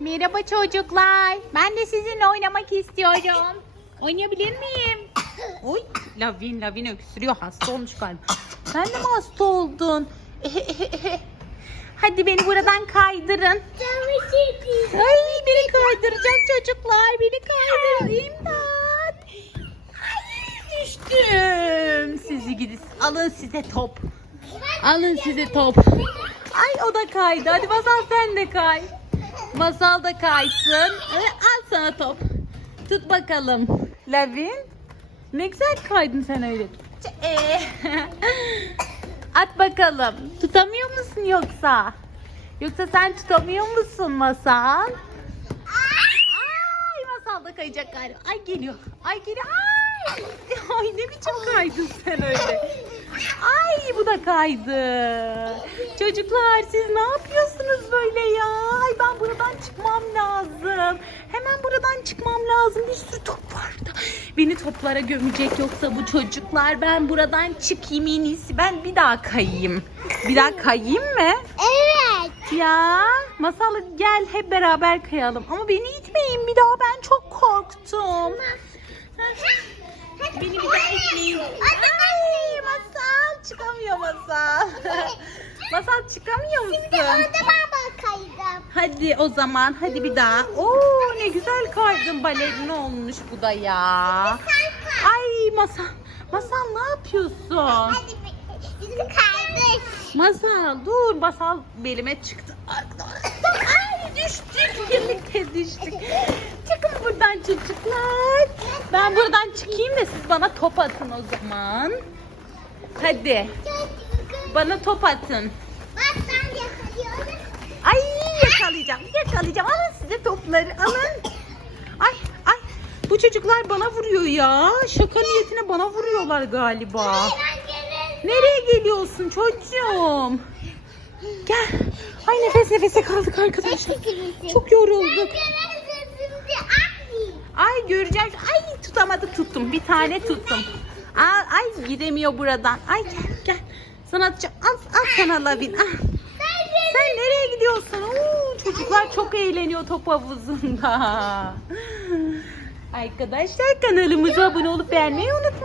Merhaba çocuklar. Ben de sizinle oynamak istiyorum. Oynayabilir miyim? Oy, Lavin, Lavin öksürüyor. Hasta olmuş galiba. Sen de mi hasta oldun? Hadi beni buradan kaydırın. Ay beni kaydıracak çocuklar. Beni kaydırın. İmdat. Ay düştüm. Sizi gidin. Alın size top. Alın size top. Ay o da kaydı. Hadi Masal sen de kay. Masal da kaysın. Ee, al sana top. Tut bakalım. Lavin. Ne güzel kaydın sen öyle. Ee, At bakalım. Tutamıyor musun yoksa? Yoksa sen tutamıyor musun Masal? Ay Masal da kayacak galiba. Ay geliyor. Ay geliyor. Ay. Ay ne biçim kaydın sen öyle. Ay bu da kaydı. Çocuklar siz ne yapıyorsunuz böyle Bir sürü top var da. Beni toplara gömecek yoksa bu çocuklar. Ben buradan çıkayım en iyisi. Ben bir daha kayayım. Bir daha kayayım mı? Evet. Ya Masal gel hep beraber kayalım. Ama beni itmeyin bir daha ben çok korktum. Beni bir daha itmeyin. Ay Masal çıkamıyor Masal. Masal çıkamıyor musun? Orada ben. Hadi o zaman hadi bir daha. Oo ne güzel kaydın balerin olmuş bu da ya. Ay Masal. Masal ne yapıyorsun? Masal dur masal belime çıktı. Ay düştük birlikte düştük. Çıkın buradan çocuklar. Ben buradan çıkayım da siz bana top atın o zaman. Hadi bana top atın. Ay yakalayacağım yakalayacağım. Alın size topları alın. Ay ay bu çocuklar bana vuruyor ya. Şaka niyetine bana vuruyorlar galiba. Nereye geliyorsun çocuğum? Gel. Ay nefes nefese kaldık arkadaşlar. Çok yorulduk. Ay göreceğim. Ay tutamadık tuttum. Bir tane tuttum. Aa, ay gidemiyor buradan. Ay gel gel. Sana atacağım. Al, al sana lavin. Al. Sen nereye gidiyorsun? Oo, çocuklar çok eğleniyor top havuzunda. Arkadaşlar kanalımıza abone olup beğenmeyi unutmayın.